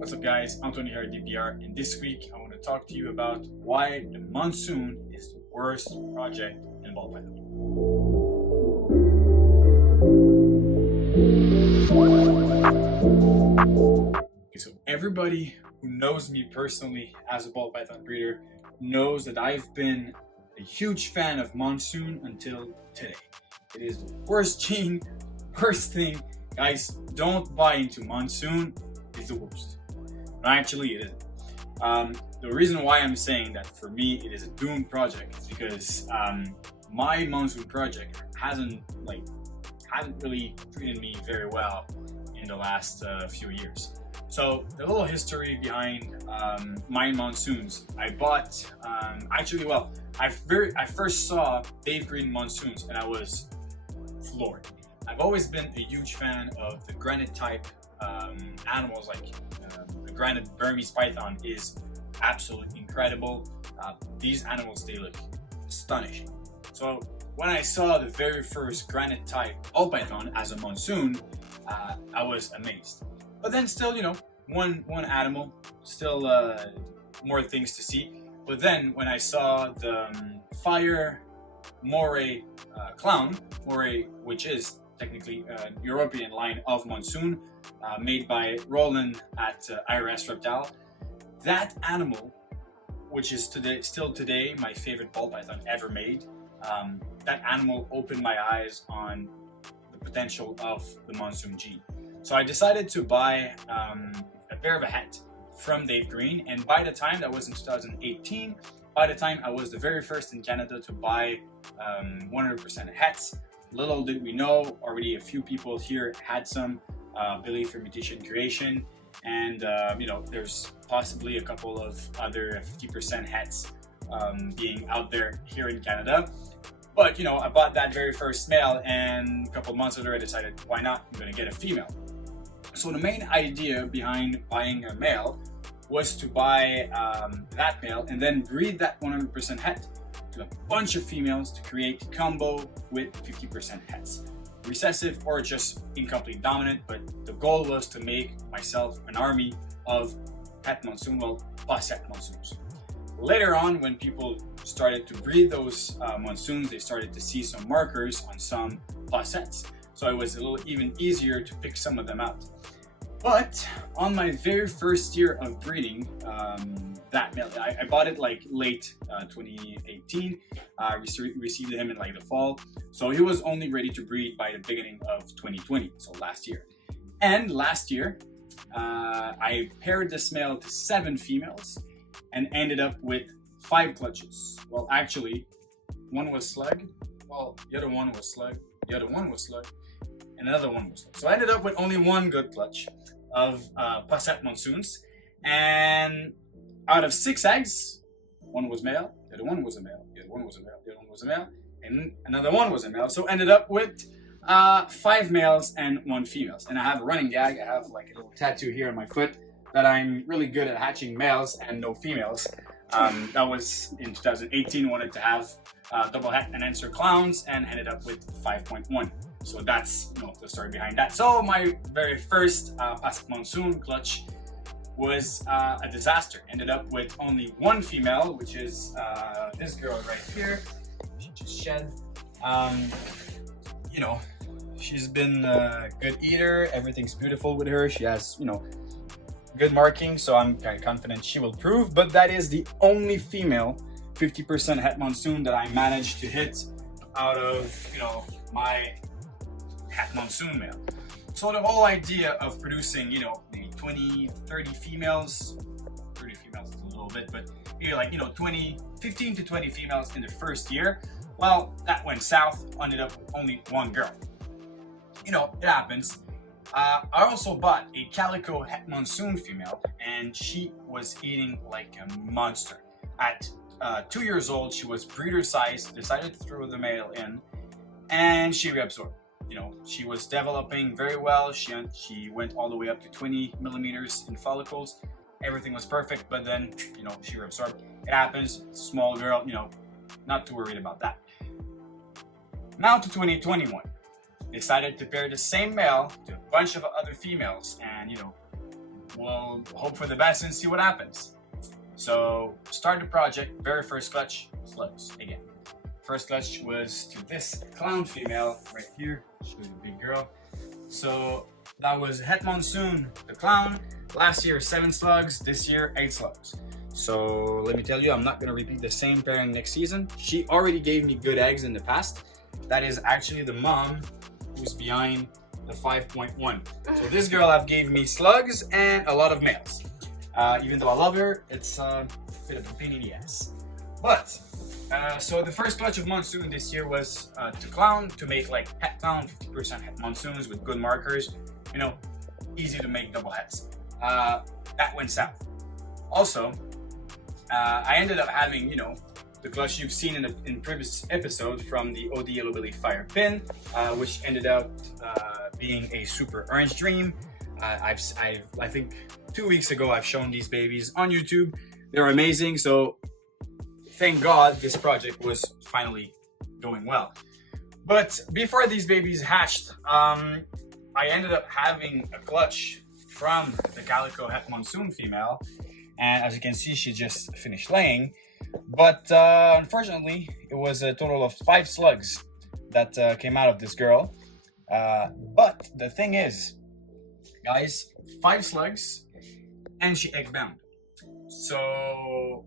What's up guys, Anthony here at DPR, and this week I want to talk to you about why the Monsoon is the worst project in ball python. Okay, so everybody who knows me personally as a ball python breeder knows that I've been a huge fan of Monsoon until today. It is the worst gene, worst thing. Guys, don't buy into Monsoon, it's the worst. Actually, it isn't. The reason why I'm saying that for me it is a doomed project is because my Monsoon project hasn't really treated me very well in the last few years. So the little history behind my Monsoons, I bought I first saw Dave Green Monsoons and I was floored. I've always been a huge fan of the granite type animals, like the granite Burmese python is absolutely incredible. These animals, they look astonishing. So when I saw the very first granite type ball python as a Monsoon, I was amazed. But then still, one animal, still more things to see. But then when I saw the fire moray clown, moray, which is technically a European line of Monsoon, made by Roland at IRS Reptile. That animal, which is still today my favorite ball python ever made, that animal opened my eyes on the potential of the Monsoon gene. So I decided to buy a pair of a hat from Dave Green, and by the time, that was in 2018, by the time I was the very first in Canada to buy 100% hats. Little did we know, already a few people here had some Billy for Mutation Creation, and there's possibly a couple of other 50% hats being out there here in Canada. But I bought that very first male, and a couple months later I decided, why not? I'm gonna get a female. So the main idea behind buying a male was to buy that male and then breed that 100% het to a bunch of females to create combo with 50% hets. Recessive or just incomplete dominant, but the goal was to make myself an army of het Monsoon, plus het Monsoons. Later on, when people started to breed those Monsoons, they started to see some markers on some plus hets. So it was a little even easier to pick some of them out. But on my very first year of breeding that male, I bought it late 2018. I received him in the fall. So he was only ready to breed by the beginning of 2020, so last year. And last year, I paired this male to 7 females and ended up with 5 clutches. Well, actually, one was slug. Well, the other one was slug. The other one was slug. And another one was slug. So I ended up with only one good clutch of Passet Monsoons, and out of 6 eggs, one was male, the other one was a male, the other one was a male, the other one was a male, and another one was a male. So ended up with 5 males and 1 females. And I have a running gag. I have a little tattoo here on my foot that I'm really good at hatching males and no females. That was in 2018. Wanted to have double het and answer clowns, and ended up with 5.1. So that's the story behind that. So my very first Passet Monsoon clutch was a disaster. Ended up with only 1 female, which is this girl right here. She just shed. She's been a good eater. Everything's beautiful with her. She has good marking, so I'm kind of confident she will prove. But that is the only female 50% het Monsoon that I managed to hit out of my het Monsoon male. So the whole idea of producing maybe 20, 30 females, 30 females is a little bit, but maybe 15 to 20 females in the first year, well, that went south. Ended up with only 1 girl. It happens. I also bought a calico het Monsoon female, and she was eating like a monster. At 2 years old, she was breeder size, decided to throw the male in, and she reabsorbed. She was developing very well. She went all the way up to 20 millimeters in follicles. Everything was perfect, but then, she reabsorbed. It happens, small girl, not too worried about that. Now to 2021. Decided to pair the same male to a bunch of other females, and we'll hope for the best and see what happens. So start the project, very first clutch, slugs again. First clutch was to this clown female right here. She was a big girl. So that was Het Monsoon, the clown. Last year 7 slugs, this year 8 slugs. So let me tell you, I'm not gonna repeat the same pairing next season. She already gave me good eggs in the past. That is actually the mom who's behind the 5.1. So this girl have gave me slugs and a lot of males. Even though I love her, it's a bit of a pain in the ass. But so the first clutch of Monsoon this year was to clown, to make like het clown, 50% het Monsoons with good markers. You know, easy to make double hets. That went south. Also, I ended up having, you know, the clutch you've seen in previous episode from the OD Yellow Belly Fire Pin, which ended up being a super orange dream. I think 2 weeks ago I've shown these babies on YouTube. They're amazing. So thank God this project was finally going well. But before these babies hatched, I ended up having a clutch from the calico het Monsoon female, and as you can see, she just finished laying. But unfortunately, it was a total of 5 slugs that came out of this girl. But the thing is, guys, 5 slugs, and she egg bound. So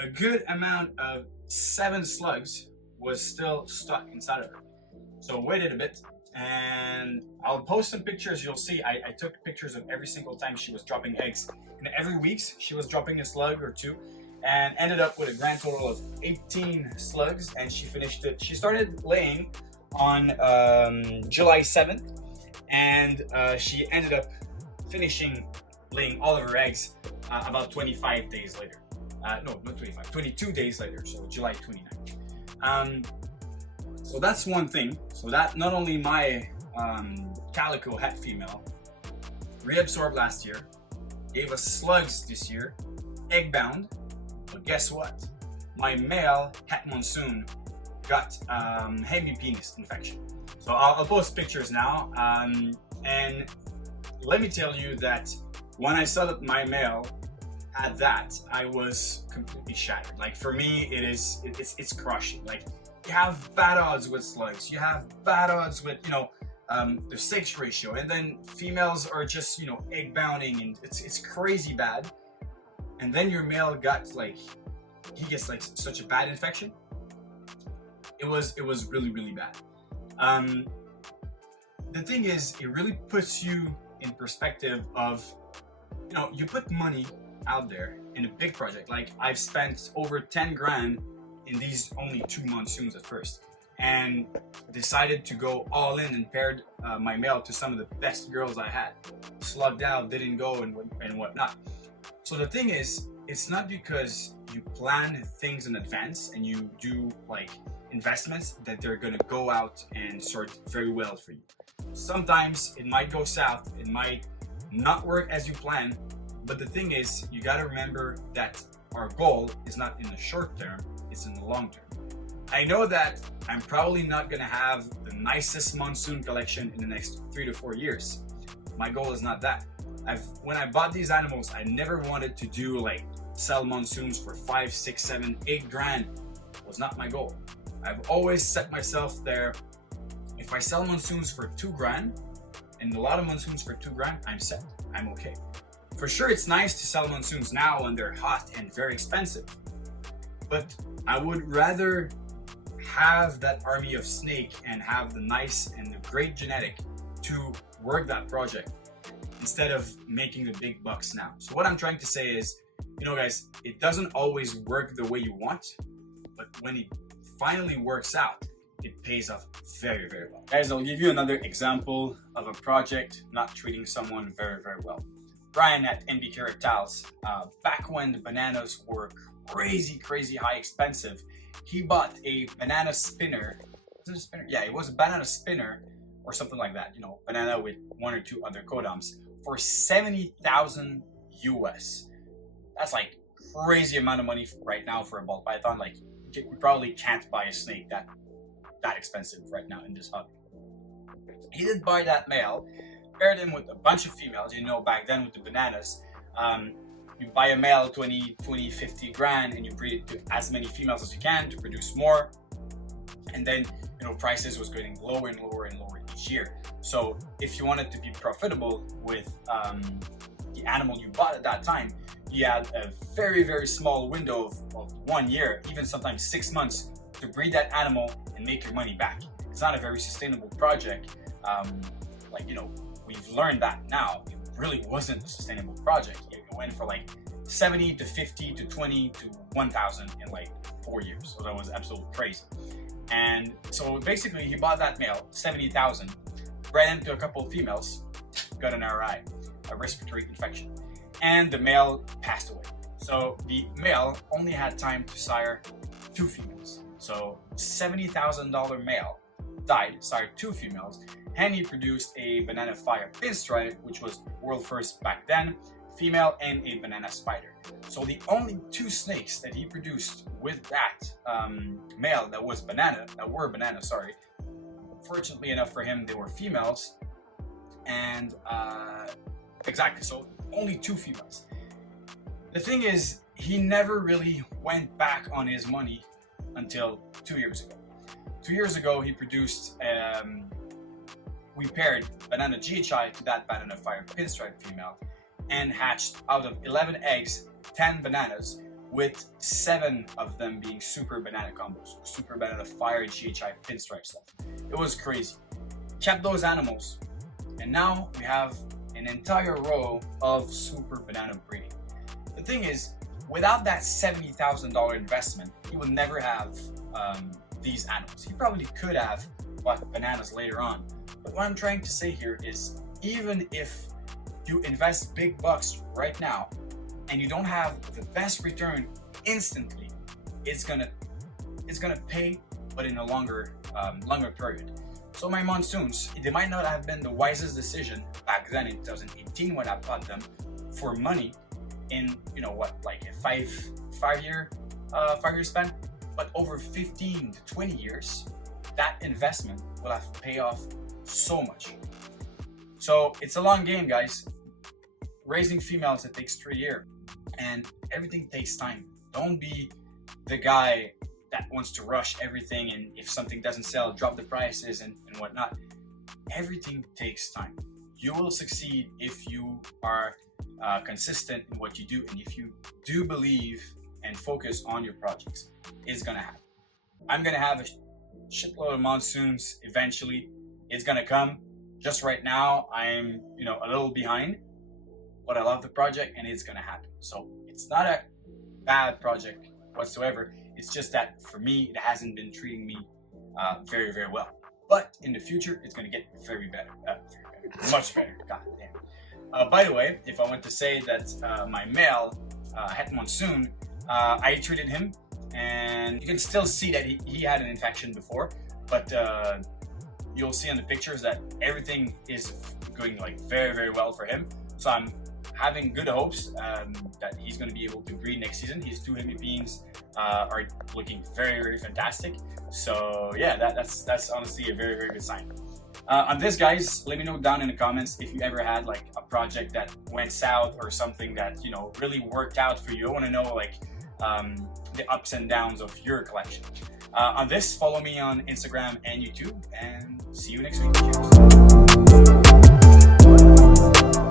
a good amount of 7 slugs was still stuck inside of her. So waited a bit, and I'll post some pictures. You'll see I took pictures of every single time she was dropping eggs, and every week she was dropping a slug or 2, and ended up with a grand total of 18 slugs. And she finished it. She started laying on July 7th, and she ended up finishing laying all of her eggs about 25 days later. No, not 25, 22 days later, so July 29th. So that's one thing. So that not only my calico het female reabsorbed last year, gave us slugs this year, egg bound, but guess what? My male het Monsoon got hemipenis infection. So I'll post pictures now, and let me tell you that when I saw that my male had that, I was completely shattered. Like for me, it's crushing. Like you have bad odds with slugs, you have bad odds with, you know, the sex ratio, and then females are just, you know, egg bounding, and it's crazy bad. And then your male got like, he gets like such a bad infection. It was really, really bad. The thing is, it really puts you in perspective of, you know, you put money out there in a big project. Like I've spent over 10 grand in these only 2 monsoons at first, and decided to go all in and paired my male to some of the best girls I had. Slugged out, didn't go, and whatnot. So the thing is, it's not because you plan things in advance and you do like investments that they're gonna go out and sort very well for you. Sometimes it might go south, it might not work as you plan, but the thing is, you gotta remember that our goal is not in the short term, it's in the long term. I know that I'm probably not gonna have the nicest monsoon collection in the next 3 to 4 years. My goal is not that. When I bought these animals, I never wanted to do like sell monsoons for 5, 6, 7, 8 grand. It was not my goal. I've always set myself there. If I sell monsoons for 2 grand, and a lot of monsoons for 2 grand, I'm set. I'm okay. For sure, it's nice to sell monsoons now when they're hot and very expensive. But I would rather have that army of snake and have the nice and the great genetic to work that project instead of making the big bucks now. So what I'm trying to say is, you know, guys, it doesn't always work the way you want, but when it finally works out, it pays off very, very well. Guys, I'll give you another example of a project not treating someone very, very well. Brian at NBK Reptiles, back when the bananas were crazy high expensive, he bought a banana spinner. Was it a spinner? Yeah, it was a banana spinner or something like that, you know, banana with 1 or 2 other codoms for 70,000 US. That's like crazy amount of money right now for a ball python. Like we probably can't buy a snake that expensive right now in this hobby. He did buy that male, paired him with a bunch of females. You know, back then with the bananas, you buy a male 20, 50 grand and you breed it to as many females as you can to produce more. And then, you know, prices was getting lower and lower and lower each year. So if you wanted to be profitable with the animal you bought at that time, you had a very, very small window of 1 year, even sometimes 6 months, to breed that animal and make your money back. It's not a very sustainable project. Like, you know, we've learned that now. It really wasn't a sustainable project. It went for like 70 to 50 to 20 to 1,000 in like 4 years. So that was absolutely crazy. And so basically he bought that male, 70,000, bred him to a couple of females, got an RI, a respiratory infection, and the male passed away. So the male only had time to sire 2 females. So $70,000 male died, sired 2 females, and he produced a banana fire pinstripe, which was world first back then, female, and a banana spider. So the only 2 snakes that he produced with that male that were banana, fortunately enough for him, they were females, and exactly, so only 2 females. The thing is, he never really went back on his money until 2 years ago. 2 years ago, he produced, we paired banana GHI to that banana fire pinstripe female and hatched out of 11 eggs, 10 bananas, with 7 of them being super banana combos, super banana fire GHI pinstripe stuff. It was crazy. Kept those animals, and now we have an entire row of super banana breeding. The thing is, without that $70,000 investment, he would never have these animals. He probably could have bought bananas later on. But what I'm trying to say here is, even if you invest big bucks right now and you don't have the best return instantly, it's gonna pay, but in a longer period. So my monsoons, they might not have been the wisest decision back then in 2018 when I bought them for money in, you know what, like a five year span, but over 15 to 20 years, that investment will have to pay off so much. So it's a long game, guys. Raising females, it takes 3 years, and everything takes time. Don't be the guy that wants to rush everything, and if something doesn't sell, drop the prices and whatnot. Everything takes time. You will succeed if you are consistent in what you do, and if you do believe and focus on your projects. It's gonna happen. I'm gonna have a shitload of monsoons eventually. It's gonna come. Just right now, I'm a little behind, but I love the project and it's gonna happen. So it's not a bad project whatsoever. It's just that for me, it hasn't been treating me very, very well. But in the future, it's gonna get very better, much better. God damn. By the way, if I want to say that my male, Het Monsoon, I treated him, and you can still see that he had an infection before, but you'll see in the pictures that everything is going like very, very well for him. So I'm having good hopes that he's going to be able to breed next season. His 2 hemipenes are looking very, very fantastic. So yeah, that's honestly a very, very good sign. On this, guys, let me know down in the comments if you ever had like a project that went south or something that really worked out for you. I want to know like the ups and downs of your collection. On this, follow me on Instagram and YouTube, and see you next week. Cheers.